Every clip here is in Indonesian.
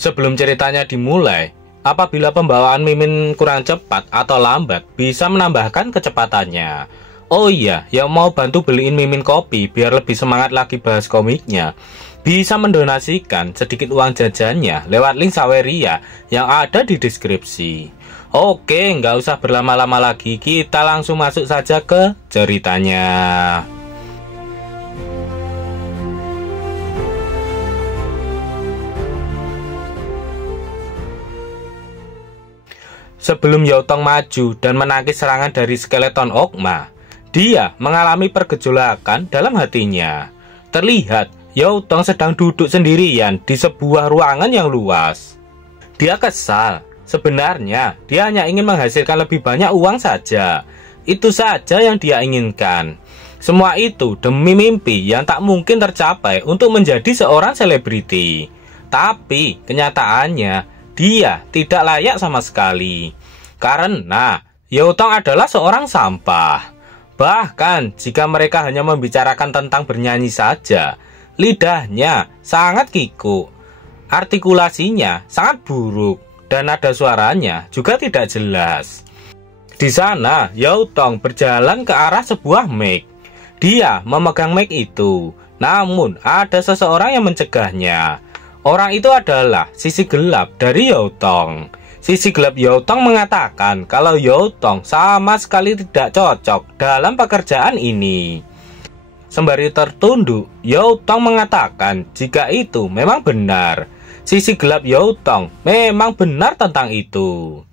Sebelum ceritanya dimulai, apabila pembawaan Mimin kurang cepat atau lambat, bisa menambahkan kecepatannya. Oh iya, yang mau bantu beliin Mimin kopi biar lebih semangat lagi bahas komiknya, bisa mendonasikan sedikit uang jajannya lewat link Saweria yang ada di deskripsi. Oke, nggak usah berlama-lama lagi, kita langsung masuk saja ke ceritanya. Sebelum Yaotong maju dan menangkis serangan dari skeleton Ogma, dia mengalami pergejolakan dalam hatinya. Terlihat Yaotong sedang duduk sendirian di sebuah ruangan yang luas. Dia kesal. Sebenarnya dia hanya ingin menghasilkan lebih banyak uang saja. Itu saja yang dia inginkan. Semua itu demi mimpi yang tak mungkin tercapai untuk menjadi seorang selebriti. Tapi kenyataannya dia tidak layak sama sekali. Karena Yaotong adalah seorang sampah. Bahkan jika mereka hanya membicarakan tentang bernyanyi saja, lidahnya sangat kikuk, artikulasinya sangat buruk, dan nada suaranya juga tidak jelas. Di sana Yaotong berjalan ke arah sebuah mic. Dia memegang mic itu, namun ada seseorang yang mencegahnya. Orang itu adalah sisi gelap dari Yaotong. Sisi gelap Yaotong mengatakan kalau Yaotong sama sekali tidak cocok dalam pekerjaan ini. Sembari tertunduk, Yaotong mengatakan jika itu memang benar. Sisi gelap Yaotong memang benar tentang itu.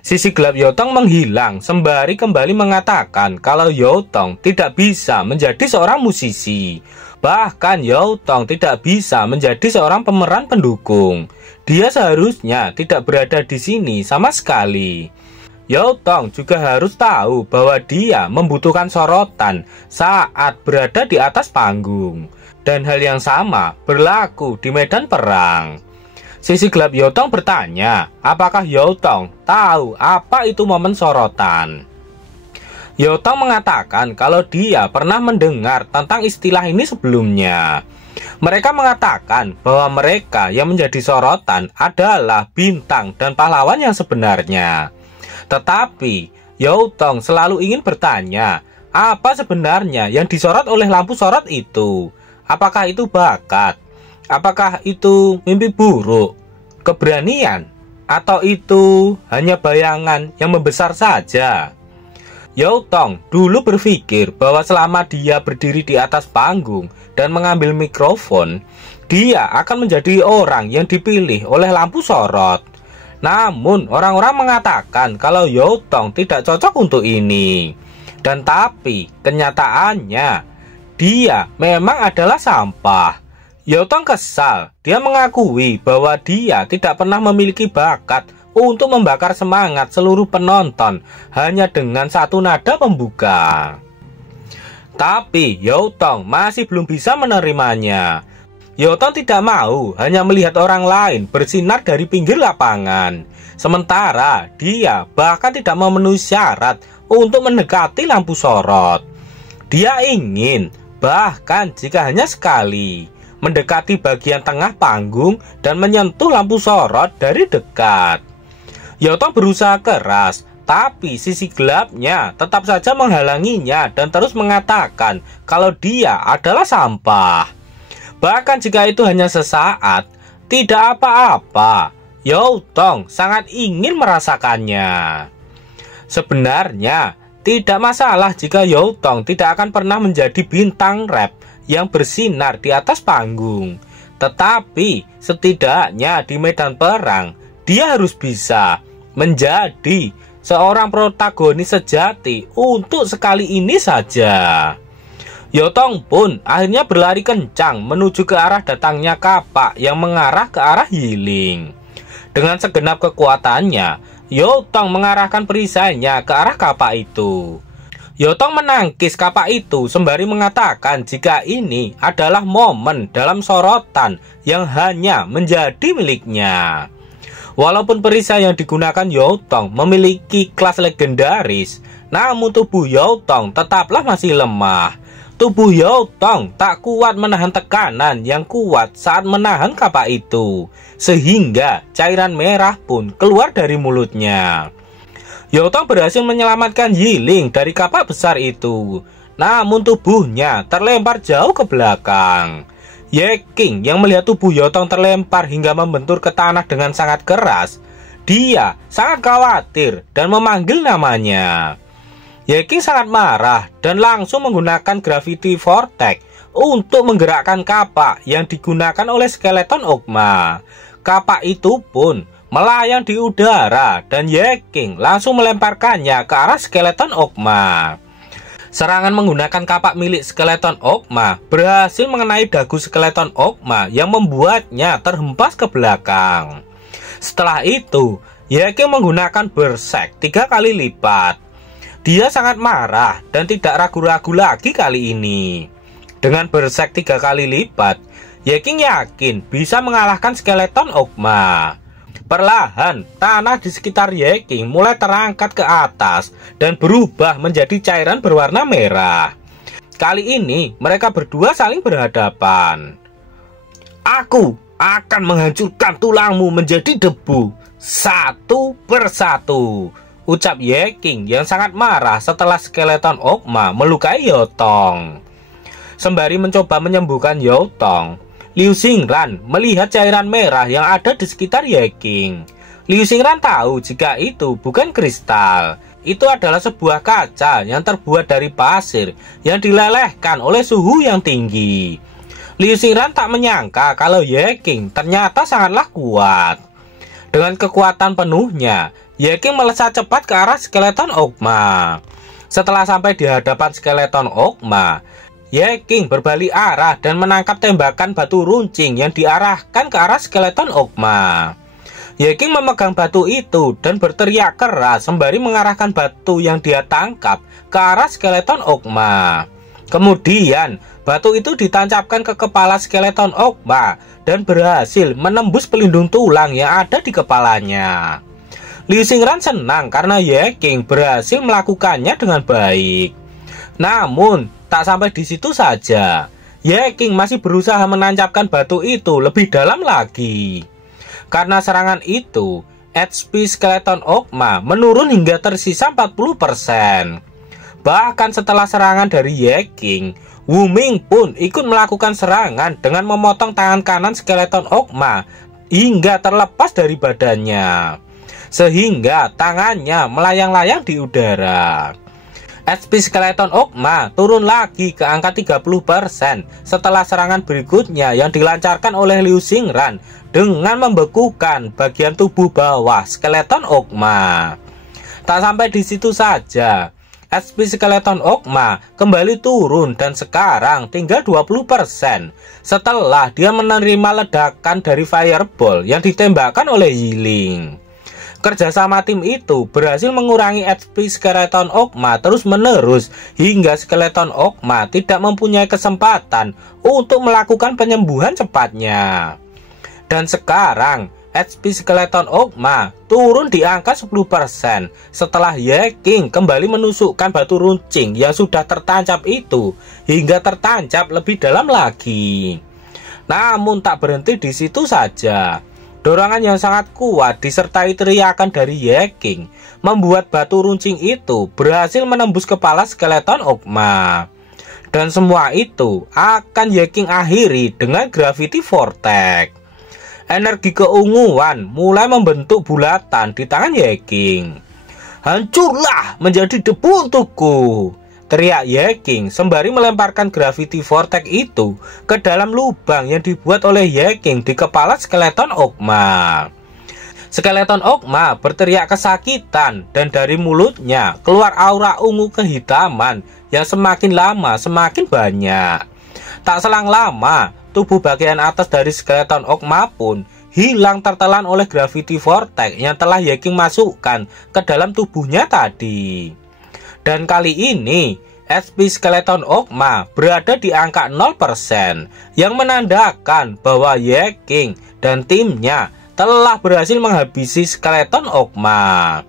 Sisi gelap Yaotong menghilang sembari kembali mengatakan kalau Yaotong tidak bisa menjadi seorang musisi. Bahkan Yaotong tidak bisa menjadi seorang pemeran pendukung. Dia seharusnya tidak berada di sini sama sekali. Yaotong juga harus tahu bahwa dia membutuhkan sorotan saat berada di atas panggung. Dan hal yang sama berlaku di medan perang. Sisi gelap Yaotong bertanya, apakah Yaotong tahu apa itu momen sorotan? Yaotong mengatakan kalau dia pernah mendengar tentang istilah ini sebelumnya. Mereka mengatakan bahwa mereka yang menjadi sorotan adalah bintang dan pahlawan yang sebenarnya. Tetapi Yaotong selalu ingin bertanya, apa sebenarnya yang disorot oleh lampu sorot itu? Apakah itu bakat? Apakah itu mimpi buruk? Keberanian? Atau itu hanya bayangan yang membesar saja? Yaotong dulu berpikir bahwa selama dia berdiri di atas panggung dan mengambil mikrofon, dia akan menjadi orang yang dipilih oleh lampu sorot. Namun orang-orang mengatakan kalau Yaotong tidak cocok untuk ini. Dan tapi kenyataannya dia memang adalah sampah. Yaotong kesal. Dia mengakui bahwa dia tidak pernah memiliki bakat untuk membakar semangat seluruh penonton hanya dengan satu nada pembuka. Tapi Yaotong masih belum bisa menerimanya. Yaotong tidak mau hanya melihat orang lain bersinar dari pinggir lapangan. Sementara dia bahkan tidak memenuhi syarat untuk mendekati lampu sorot. Dia ingin bahkan jika hanya sekali mendekati bagian tengah panggung dan menyentuh lampu sorot dari dekat. Yaotong berusaha keras, tapi sisi gelapnya tetap saja menghalanginya dan terus mengatakan kalau dia adalah sampah. Bahkan jika itu hanya sesaat, tidak apa-apa. Yaotong sangat ingin merasakannya. Sebenarnya tidak masalah jika Yaotong tidak akan pernah menjadi bintang rap yang bersinar di atas panggung. Tetapi setidaknya di medan perang, dia harus bisa menjadi seorang protagonis sejati untuk sekali ini saja. Yaotong pun akhirnya berlari kencang menuju ke arah datangnya kapak yang mengarah ke arah Yiling. Dengan segenap kekuatannya, Yaotong mengarahkan perisainya ke arah kapak itu. Yaotong menangkis kapak itu sembari mengatakan jika ini adalah momen dalam sorotan yang hanya menjadi miliknya. Walaupun perisai yang digunakan Yaotong memiliki kelas legendaris, namun tubuh Yaotong tetaplah masih lemah. Tubuh Yautong tak kuat menahan tekanan yang kuat saat menahan kapak itu, sehingga cairan merah pun keluar dari mulutnya. Yautong berhasil menyelamatkan Yiling dari kapak besar itu, namun tubuhnya terlempar jauh ke belakang. Ye King yang melihat tubuh Yautong terlempar hingga membentur ke tanah dengan sangat keras, dia sangat khawatir dan memanggil namanya. Ye King sangat marah dan langsung menggunakan Gravity Vortex untuk menggerakkan kapak yang digunakan oleh skeleton Ogma. Kapak itu pun melayang di udara dan Ye King langsung melemparkannya ke arah skeleton Ogma. Serangan menggunakan kapak milik skeleton Ogma berhasil mengenai dagu skeleton Ogma yang membuatnya terhempas ke belakang. Setelah itu, Ye King menggunakan Berserk 3 kali lipat. Dia sangat marah dan tidak ragu-ragu lagi kali ini. Dengan Berserk 3 kali lipat, Ye King yakin bisa mengalahkan skeleton Ogma. Perlahan, tanah di sekitar Ye King mulai terangkat ke atas dan berubah menjadi cairan berwarna merah. Kali ini, mereka berdua saling berhadapan. Aku akan menghancurkan tulangmu menjadi debu, satu persatu, ucap Ye King yang sangat marah setelah skeleton Ogma melukai Yautong. Sembari mencoba menyembuhkan Yautong, Liu Xingran melihat cairan merah yang ada di sekitar Ye King. Liu Xingran tahu jika itu bukan kristal. Itu adalah sebuah kaca yang terbuat dari pasir yang dilelehkan oleh suhu yang tinggi. Liu Xingran tak menyangka kalau Ye King ternyata sangatlah kuat. Dengan kekuatan penuhnya, Ye King melesat cepat ke arah skeleton Ogma. Setelah sampai di hadapan skeleton Ogma, Ye King berbalik arah dan menangkap tembakan batu runcing yang diarahkan ke arah skeleton Ogma. Ye King memegang batu itu dan berteriak keras sembari mengarahkan batu yang dia tangkap ke arah skeleton Ogma. Kemudian, batu itu ditancapkan ke kepala skeleton Ogma dan berhasil menembus pelindung tulang yang ada di kepalanya. Liu Xingran senang karena Ye King berhasil melakukannya dengan baik. Namun, tak sampai di situ saja. Ye King masih berusaha menancapkan batu itu lebih dalam lagi. Karena serangan itu, HP skeleton Ogma menurun hingga tersisa 40%. Bahkan setelah serangan dari Ye King, Wu Ming pun ikut melakukan serangan dengan memotong tangan kanan skeleton Ogma hingga terlepas dari badannya, sehingga tangannya melayang-layang di udara. HP skeleton Ogma turun lagi ke angka 30% setelah serangan berikutnya yang dilancarkan oleh Liu Xingran dengan membekukan bagian tubuh bawah skeleton Ogma. Tak sampai di situ saja, HP skeleton Ogma kembali turun dan sekarang tinggal 20% setelah dia menerima ledakan dari fireball yang ditembakkan oleh Yiling. Kerjasama tim itu berhasil mengurangi HP skeleton Ogma terus-menerus hingga skeleton Ogma tidak mempunyai kesempatan untuk melakukan penyembuhan cepatnya. Dan sekarang HP skeleton Ogma turun di angka 10% setelah Ye King kembali menusukkan batu runcing yang sudah tertancap itu hingga tertancap lebih dalam lagi. Namun tak berhenti di situ saja. Dorongan yang sangat kuat disertai teriakan dari Ye King membuat batu runcing itu berhasil menembus kepala skeleton Ogma. Dan semua itu akan Ye King akhiri dengan Gravity Vortex. Energi keunguan mulai membentuk bulatan di tangan Ye King. "Hancurlah menjadi debu untukku!" teriak Ye King sembari melemparkan Gravity Vortex itu ke dalam lubang yang dibuat oleh Ye King di kepala skeleton Ogma. Skeleton Ogma berteriak kesakitan dan dari mulutnya keluar aura ungu kehitaman yang semakin lama semakin banyak. Tak selang lama, tubuh bagian atas dari skeleton Ogma pun hilang tertelan oleh Gravity Vortex yang telah Ye King masukkan ke dalam tubuhnya tadi. Dan kali ini, HP skeleton Ogma berada di angka 0%, yang menandakan bahwa Ye King dan timnya telah berhasil menghabisi skeleton Ogma.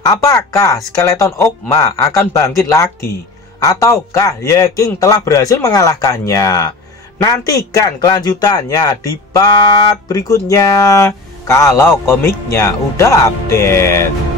Apakah skeleton Ogma akan bangkit lagi? ataukah Ye-King telah berhasil mengalahkannya? Nantikan kelanjutannya di part berikutnya kalau komiknya udah update.